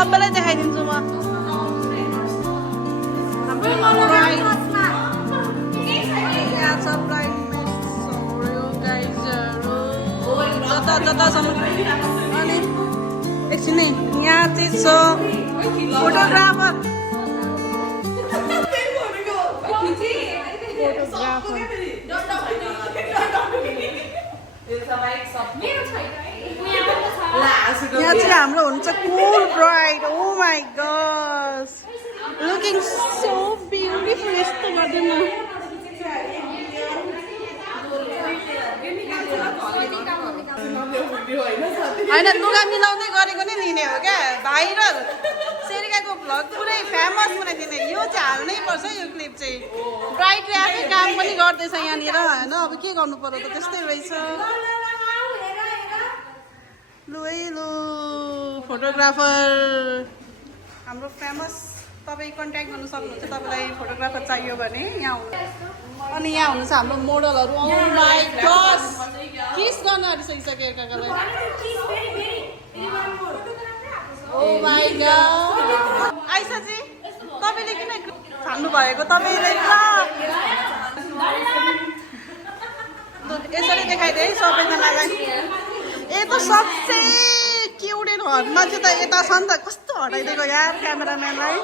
सबैलाई देखाइदिन्छु म यहाँ छ ब्राइडमेड्सहरू गाइजहरू जता जतासम्म अनि एकछिन है यहाँ चाहिँ छ फोटोग्राफर यहाँ चाहिँ हाम्रो हुन्छ cool bride oh my god looking so beautiful यस्तो गर्दैन होइन लुगा मिलाउँदै गरेको नै लिने हो क्या भाइरल सेरिकाको भ्लग पुरै फेमस बनाइदिने यो चाहिँ हाल्नै पर्छ यो क्लिप चाहिँ ब्राइडले आफै काम पनि गर्दैछ यहाँनिर होइन अब के गर्नु पर्यो त त्यस्तै रहेछ लु है लु फोटोग्राफर हाम्रो फेमस तपाईँ कन्ट्याक्ट गर्नु सक्नुहुन्छ तपाईँलाई फोटोग्राफर चाहियो भने यहाँ आउनु अनि यहाँ हुनुहुन्छ हाम्रो मोडलहरू ओ माई गॉड किस गर्न आँटिसकिसक्यो एकाकालाई ओ माई गॉड आइसाजी तपाईँले किन छान्नु भएको तपाईँले यसरी देखाइदिए है सबैजनालाई ए त सबसे क्युट एन्ड हट मान्छे त यता छ नि त कस्तो हटाइदिएको यार क्यामेराम्यानलाई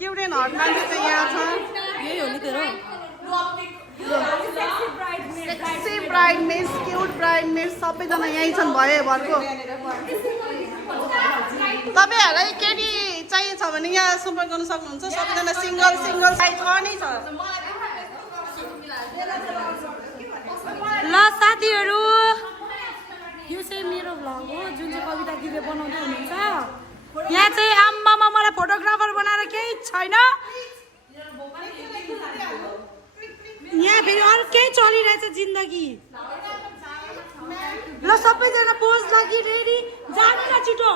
क्युट एन्ड हट मान्छे चाहिँ यहाँ छ यही हो नि तेरो सेक्सी ब्राइडमेड्स क्युट ब्राइडमेड्स सबैजना यहीँ छन् भयो भरको तपाईँहरूलाई केटी चाहिएको छ भने यहाँ सम्पर्क गर्न सक्नुहुन्छ सबैजना सिङ्गल साइज पनि छ ल साथीहरू यो चाहिँ मेरो भ्लग हो जुन चाहिँ कविता दिदीले बनाउँदै हुनुहुन्छ यहाँ चाहिँ आम्मामा मलाई फोटोग्राफर बनाएर केही छैन यहाँ फेरि अरू केही चलिरहेछ जिन्दगी ल सबैजना पोज लागि रेडी जानु न छिटो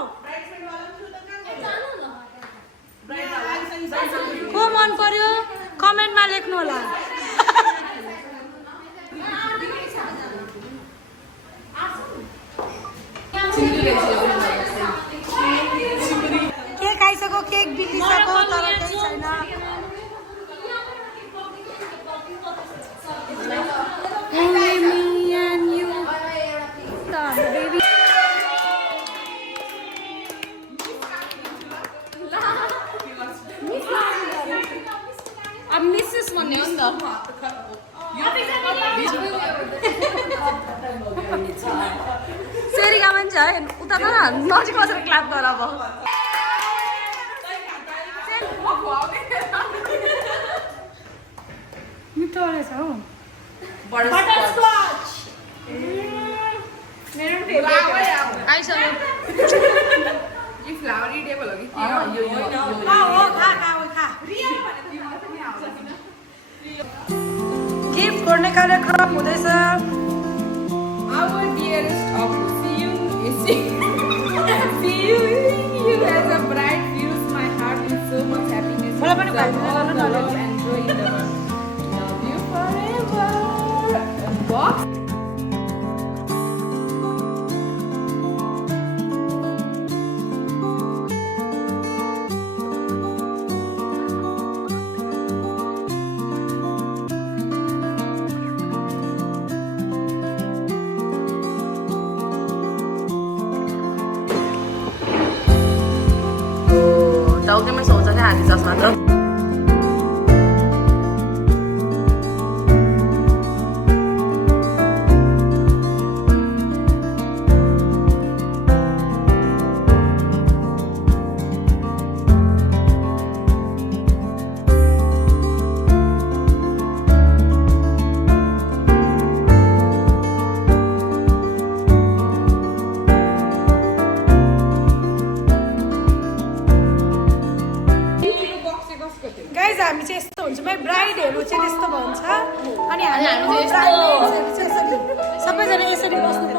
को मन पर्यो कमेन्टमा लेख्नु होला केक आइसक्यो केक बितिसक्यो तर केही छैन Only me and you, baby. अब मिसेस भन्ने हो नि त सेरिका मान्छे है उता त नजिक बसेर क्ल्याप गर अब मिठो रहेछ हौ बटरस्कच मेरो फेभरेट आइसक्यो यो फ्लावरी टेबल हो कि यो खा गिफ्ट गर्ने कार्यक्रम हुँदैछ Our dearest of see you as a bride fills my heart with so much happiness. Love and joy in the world. Love you forever. Box. Daugnya soalnya hadis asmatra. हामी चाहिँ यस्तो हुन्छ भाइ ब्राइडहरू चाहिँ त्यस्तो भन्छ अनि हामी सबैजना यसरी बस्नु